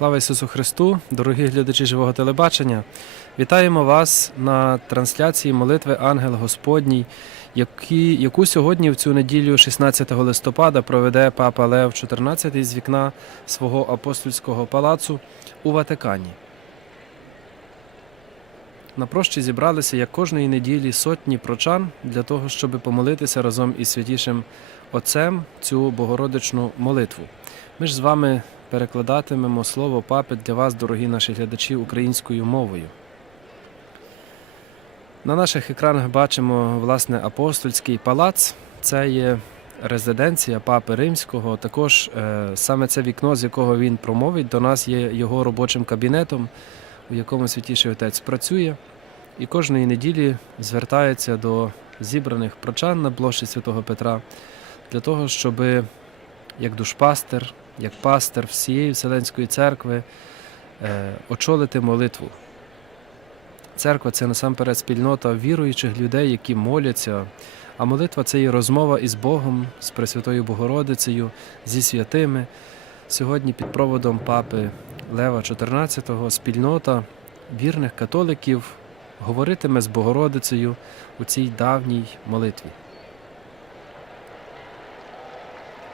Слава Ісусу Христу, дорогі глядачі живого телебачення. Вітаємо вас на трансляції молитви Ангел Господній, які, яку сьогодні в цю неділю, 16 листопада, проведе папа Лев XIV з вікна свого апостольського палацу у Ватикані. На прощі зібралися як кожної неділі сотні прочан для того, щоб помолитися разом із святішим Отцем цю богородичну молитву. Ми ж з вами перекладатимемо слово папи для вас, дорогі наші глядачі, українською мовою. На наших екранах бачимо власне апостольський палац. Це є резиденція папи римського. Також е, саме це вікно, з якого він промовить, до нас є його робочим кабінетом, у якому святіший отець працює. І кожної неділі звертається до зібраних прочан на площі святого Петра для того, щоб як душпастер, як пастир всієї Вселенської церкви е, очолити молитву. Церква це насамперед спільнота віруючих людей, які моляться. А молитва це і розмова із Богом, з Пресвятою Богородицею, зі святими. Сьогодні під проводом папи Лева XIV спільнота вірних католиків говоритиме з Богородицею у цій давній молитві.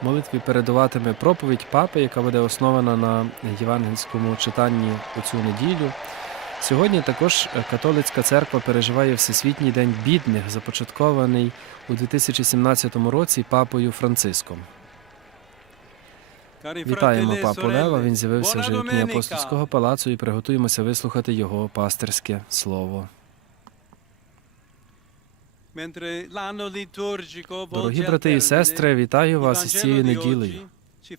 Молитві передаватиме проповідь папи, яка буде основана на євангельському читанні у цю неділю. Сьогодні також католицька церква переживає Всесвітній день бідних, започаткований у 2017 році папою Франциском. Вітаємо папу Лева. Він з'явився вже в вікні апостольського палацу і приготуємося вислухати його пастирське слово. Дорогі брати і сестри, вітаю вас із цією неділею. e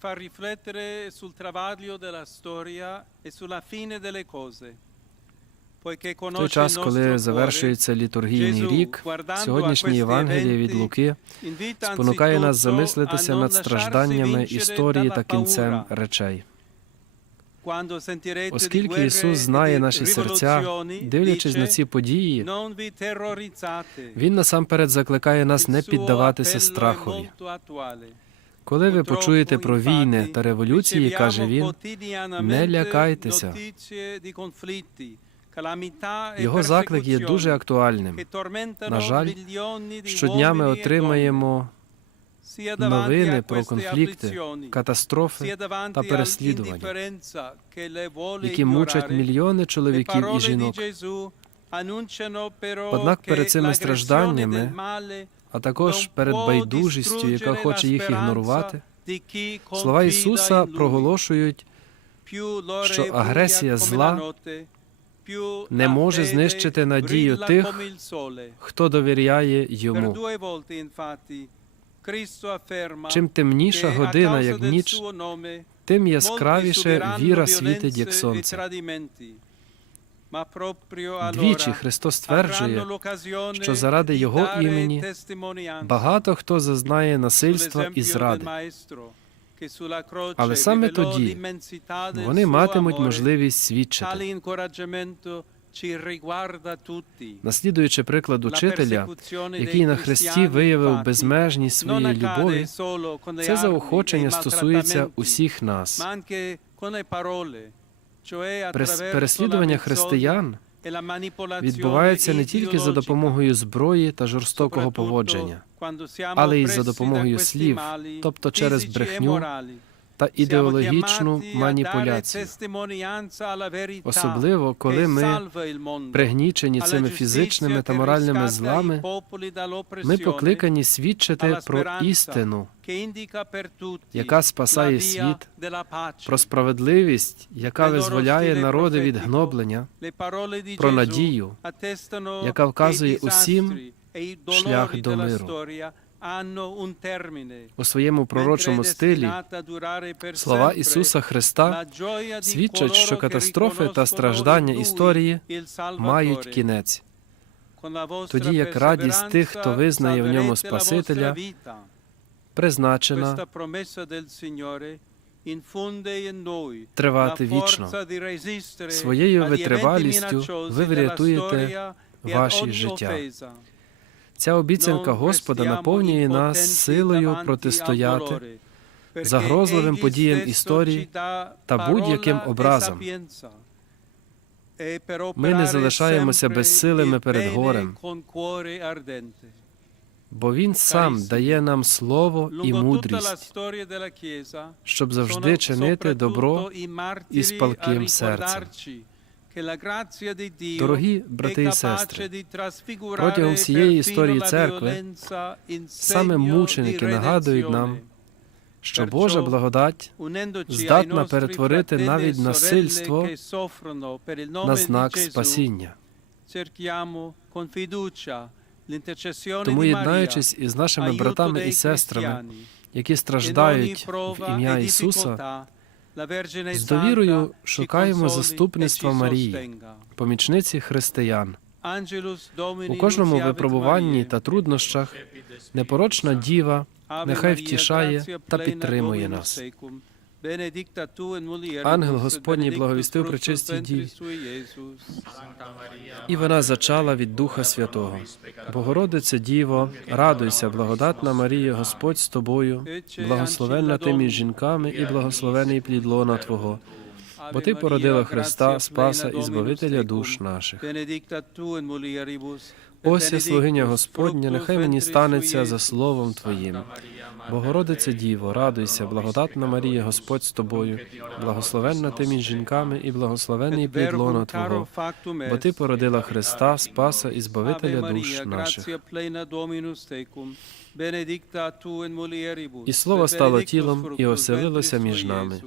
В той час, коли завершується літургійний рік, сьогоднішнє Євангеліє від Луки спонукає нас замислитися над стражданнями історії та кінцем речей. Оскільки Ісус e знає наші серця, дивлячись на ці події. Він насамперед закликає нас не піддаватися страхові. Коли ви почуєте про війни та революції, каже він, не лякайтеся. e його заклик є дуже актуальним. На жаль, Щодня ми e отримаємо новини про конфлікти, катастрофи, та переслідування, які мучать мільйони чоловіків і жінок. Однак перед цими стражданнями, а також перед байдужістю, яка хоче їх ігнорувати, слова Ісуса проголошують, що агресія зла не може знищити надію тих, хто довіряє йому. Чим темніша година, як ніч, тим яскравіше віра світить, як e сонце. Двічі Христос стверджує, що заради Його імені багато хто зазнає насильства і зради. Але саме тоді Вони матимуть можливість свідчити. Наслідуючи приклад учителя, який на cristiani, виявив безмежність своєї любові, це e заохочення стосується усіх нас. Переслідування християн e відбувається не тільки за допомогою зброї та жорстокого поводження, але й за допомогою слів, тобто через e брехню. Та ідеологічну маніпуляцію, особливо коли ми пригнічені цими фізичними та моральними злами, ми покликані свідчити про істину, яка спасає світ, про справедливість, яка визволяє народи від гноблення, про надію, яка вказує усім e шлях до миру. У своєму пророчому стилі слова. Ісуса Христа свідчать, що катастрофи та страждання історії мають кінець. Тоді як радість тих, хто визнає в ньому Спасителя, призначена тривати вічно. Своєю витривалістю ви врятуєте e ваші життя. Ця обіцянка Господа наповнює нас силою протистояти загрозливим подіям історії та будь-яким образом. Ми не залишаємося безсилими перед горем. Бо Він сам дає нам слово і мудрість, щоб завжди чинити добро із палким серцем. Дорогі брати і сестри, протягом всієї історії церкви саме мученики нагадують нам, що Божа благодать здатна перетворити навіть насильство на знак спасіння. Тому, єднаючись із нашими братами і сестрами, які страждають в ім'я Ісуса, з довірою шукаємо заступництва Марії, помічниці християн. у кожному випробуванні та труднощах непорочна діва нехай втішає та підтримує нас. Ангел Господній благовістив причистій діві, І вона зачала від Духа Святого. Богородице Діво, радуйся, благодатна Марія, Господь з тобою, благословенна ти між жінками і благословений плід лона Твого, бо ти породила Христа, Спаса і Збавителя душ наших. Ось я слугиня Господня, нехай мені станеться за словом Твоїм. Богородице Діво, радуйся, благодатна Марія, Господь з тобою, благословенна ти між жінками і благословений плід лона Твого, бо ти породила Христа, Спаса і Збавителя душ наших. І слово стало тілом і оселилося між нами.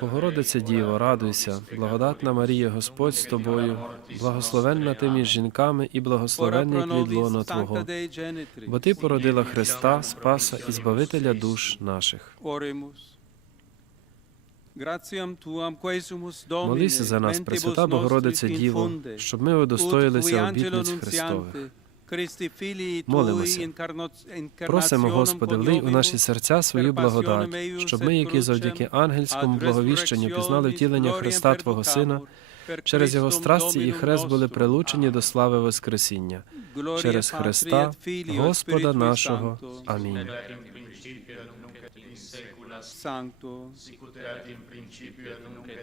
Богородице Діво, радуйся, благодатна Марія, Господь з тобою, благословенна ти між жінками і благословенний плід лона Твого, бо ти породила Христа, Спаса і Збавителя душ наших. Молися за нас, Пресвята Богородице Діво, щоб ми удостоїлися обітниць Христових. Молимося. Просимо, Господи, влий у наші серця свою благодать, щоб ми, які завдяки ангельському благовіщенню пізнали втілення Христа Твого Сина, через Його страсті і хрест були прилучені до слави Воскресіння. Через Христа, Господа нашого. Амінь.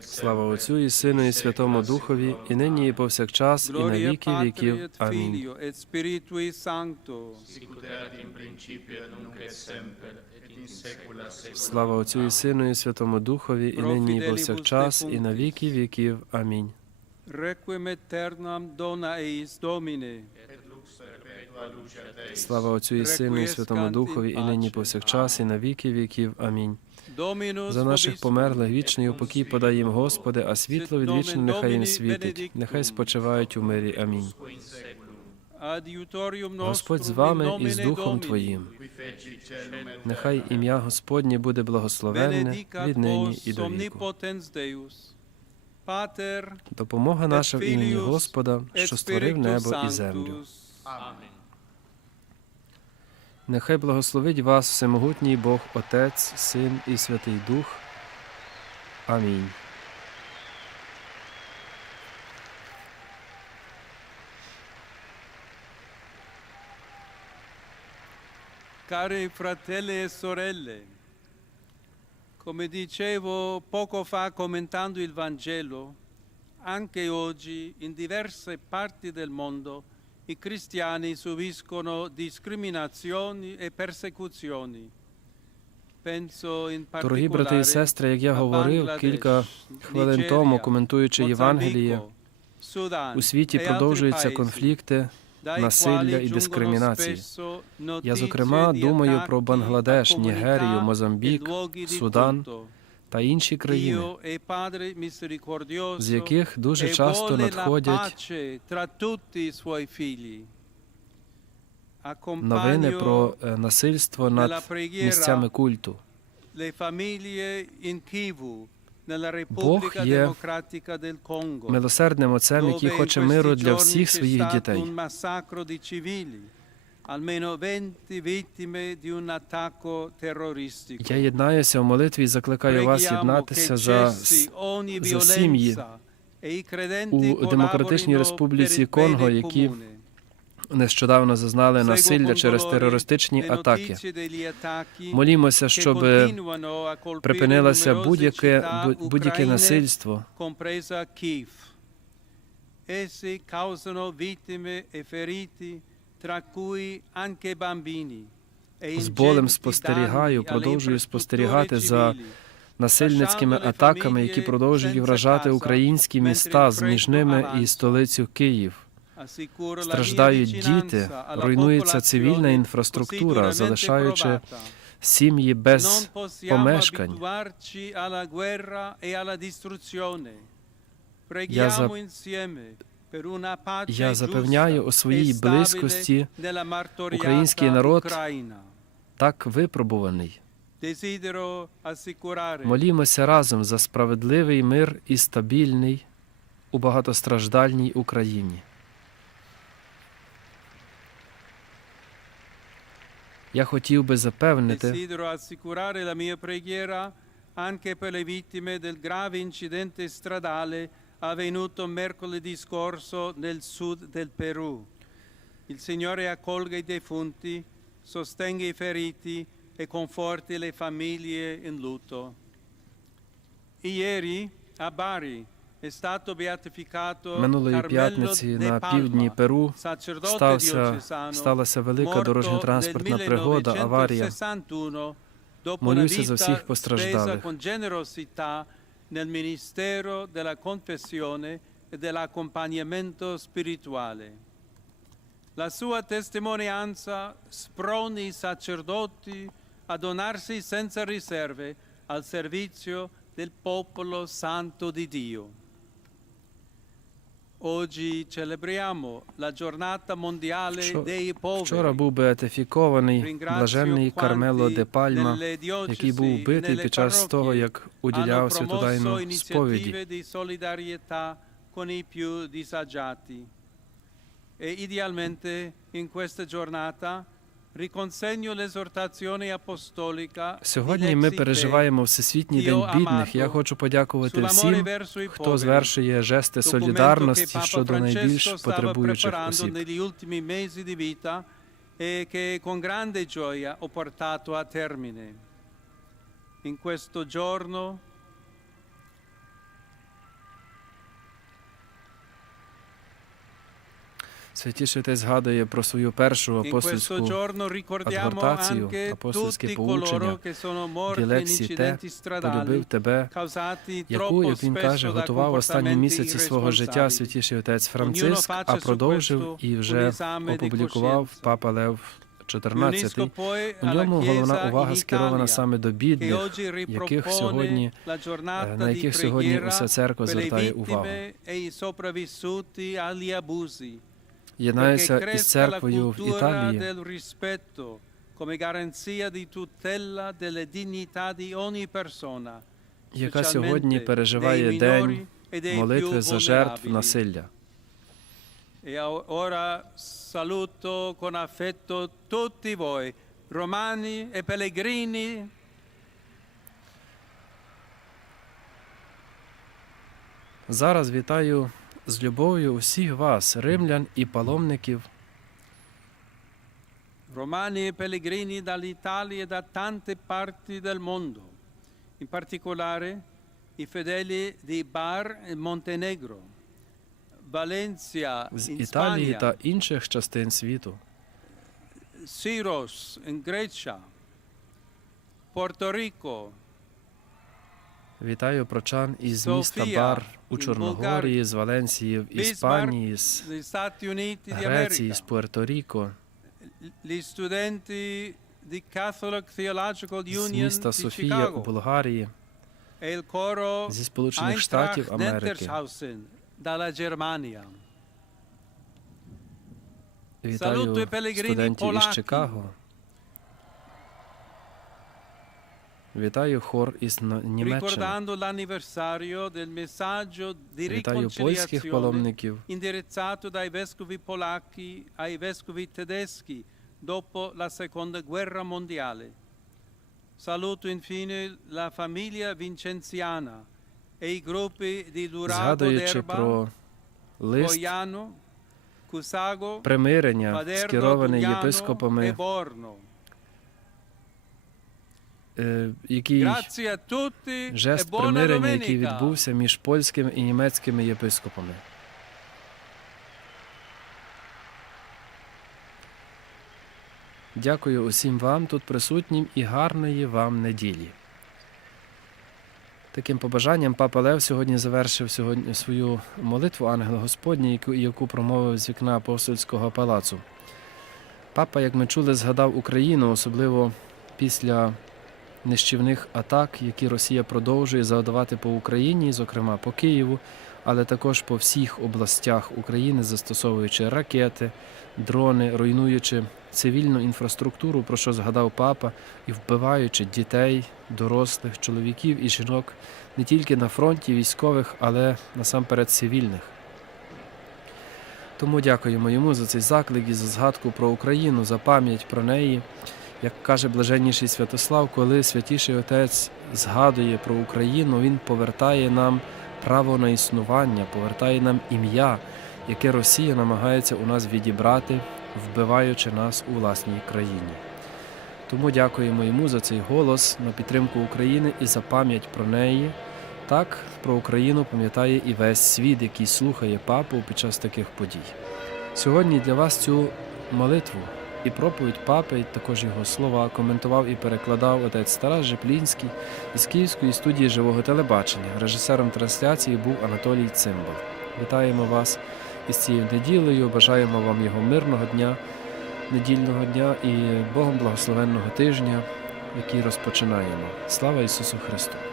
Слава Отцю і Сину, і Святому Духові, і нині, і повсякчас, і на віки віків. Амінь. Слава Отцю і Сину, і Святому Духові, і нині, і повсякчас, і на віки віків. Амінь. Requiem aeternam dona eis Domine. Слава Отцю і Сину, і Святому Духові, і нині, і повсякчас, і на віки віків. Амінь. За наших померлих вічний упокій подай їм, Господи, а світло відвічне нехай їм світить. Нехай спочивають у мирі. Амінь. Господь з вами і з Духом Твоїм. Нехай ім'я Господнє буде благословенне від нині і до віку. Допомога наша в імені Господа, що створив небо і землю. Sanctus. Нехай благословить вас всемогутній Бог, Отець, Син і Святий Дух. Амінь. Cari fratelli e sorelle, come dicevo poco fa commentando il Vangelo, anche oggi in diverse parti del mondo i cristiani subiscono discriminazioni e persecuzioni. Дорогі брати і сестри, як я говорив кілька хвилин тому, коментуючи Євангеліє, у світі продовжуються конфлікти, насилля і дискримінації. Я, зокрема, думаю про Бангладеш, Нігерію, Мозамбік, Судан. Та інші країни, з яких дуже e часто надходять новини про е, насильство над місцями культу. Бог є Милосердним отцем, який хоче миру для всіх своїх дітей. Almeno 20 vittime di un attacco terroristico. Я єднаюся в молитві і закликаю вас єднатися за за сім'ї e у Демократичній Республіці Конго, які нещодавно зазнали насилля через терористичні атаки. Молімося, щоб припинилося будь-яке будь-яке насильство. Essi causano vittime e feriti, e З болем спостерігаю, продовжую спостерігати за насильницькими атаками, які продовжують вражати українські міста з ними і столицю Київ. Страждають діти, руйнується цивільна інфраструктура, залишаючи сім'ї без помешкань. e. Я за- Я запевняю у своїй e близькості український народ так випробуваний. Молімося разом за справедливий мир і стабільний у багатостраждальній Україні. Я хотів би запевнити, anche per le vittime del grave incidente stradale avvenuto mercoledì scorso nel sud del Perù. Il Signore accolga i defunti, sostenga i feriti e conforti le famiglie in lutto. Ieri a Bari è stato beatificato минулої п'ятниці на півдні Перу стався, сталася велика дорожньо-транспортна пригода, аварія. Молюся за всіх постраждалих. Nel ministero della confessione e dell'accompagnamento spirituale. La sua testimonianza sproni i sacerdoti a donarsi senza riserve al servizio del popolo santo di Dio. Oggi celebriamo la giornata mondiale dei poveri. Вчора був беатифікований блаженний Кармело де Пальма, який був e вбитий під час того, як уділяв святодайну сповіді. iniziative di solidarietà con i più disagiati. E idealmente in questa giornata Сьогодні ми переживаємо Всесвітній день бідних. Я хочу подякувати всім, хто звершує жести солідарності щодо найбільш потребуючих осіб. negli ultimi mesi Святіший Отець згадує про свою першу апостольську anche apostolське поучення. in Ділексі те, полюбив тебе, яку, як він каже, готував останні місяці свого життя святіший отець Франциск, а продовжив і вже опублікував папа Лев Mi unisco XIV. poi У ньому головна увага скерована саме до бідних, яких сьогодні, е, на яких сьогодні уся церква звертає увагу. E Єднаюся із церквою в Італії, яка сьогодні переживає день e молитви за жертв насилля. E ora saluto con affetto tutti voi, romani e pellegrini, Зараз вітаю з любов'ю усіх вас, римлян і паломників, romani e pellegrini dall'Italia e da tante parti del mondo, in particolare i fedeli di Bar e Montenegro, Valencia з in Італії Spagna, та інших частин світу. Syros in Grecia, Porto Rico, Вітаю прочан із міста Бар у Чорногорії, з Валенції, в Іспанії, з Греції, з Пуерто-Ріко, з міста Софія у Болгарії, e зі Сполучених Штатів Америки. Вітаю студентів із. Чикаго. Вітаю хор із Німеччини. Вітаю польських паломників. indirizzato dai vescovi polacchi ai vescovi tedeschi dopo la seconda guerra mondiale. Saluto infine la famiglia vincenziana e i gruppi di Lurago d'Erba, Goiano, Cusago, примирення, e єпископами, е, який tutti e жест примирення, який відбувся між польськими і німецькими єпископами. Дякую усім вам тут присутнім і гарної вам неділі. Таким побажанням папа Лев сьогодні завершив сьогодні свою молитву Ангела Господня, яку, яку промовив з вікна апостольського палацу. Папа, як ми чули, згадав Україну, особливо після нищівних атак, які Росія продовжує завдавати по Україні, зокрема по Києву, але також по всіх областях України, застосовуючи ракети, дрони, руйнуючи цивільну інфраструктуру, про що згадав папа, і вбиваючи дітей, дорослих, чоловіків і жінок не тільки на фронті військових, але насамперед цивільних. Тому дякуємо йому за цей заклик і за згадку про Україну, за пам'ять про неї. Як каже блаженніший Святослав, коли святіший Отець згадує про Україну, він повертає нам право на існування, повертає нам ім'я, яке Росія намагається у нас відібрати, вбиваючи нас у власній країні. Тому дякуємо йому за цей голос на підтримку України і за пам'ять про неї. Так про Україну пам'ятає і весь світ, який слухає папу під час таких подій. Сьогодні для вас цю молитву і проповідь папи, і також його слова коментував і перекладав отець Тарас Жеплінський із Київської студії живого телебачення. Режисером трансляції був Анатолій Цимбал. Вітаємо вас із цією неділею. Бажаємо вам його мирного дня, недільного дня і Богом благословенного тижня, який розпочинаємо. Слава Ісусу Христу!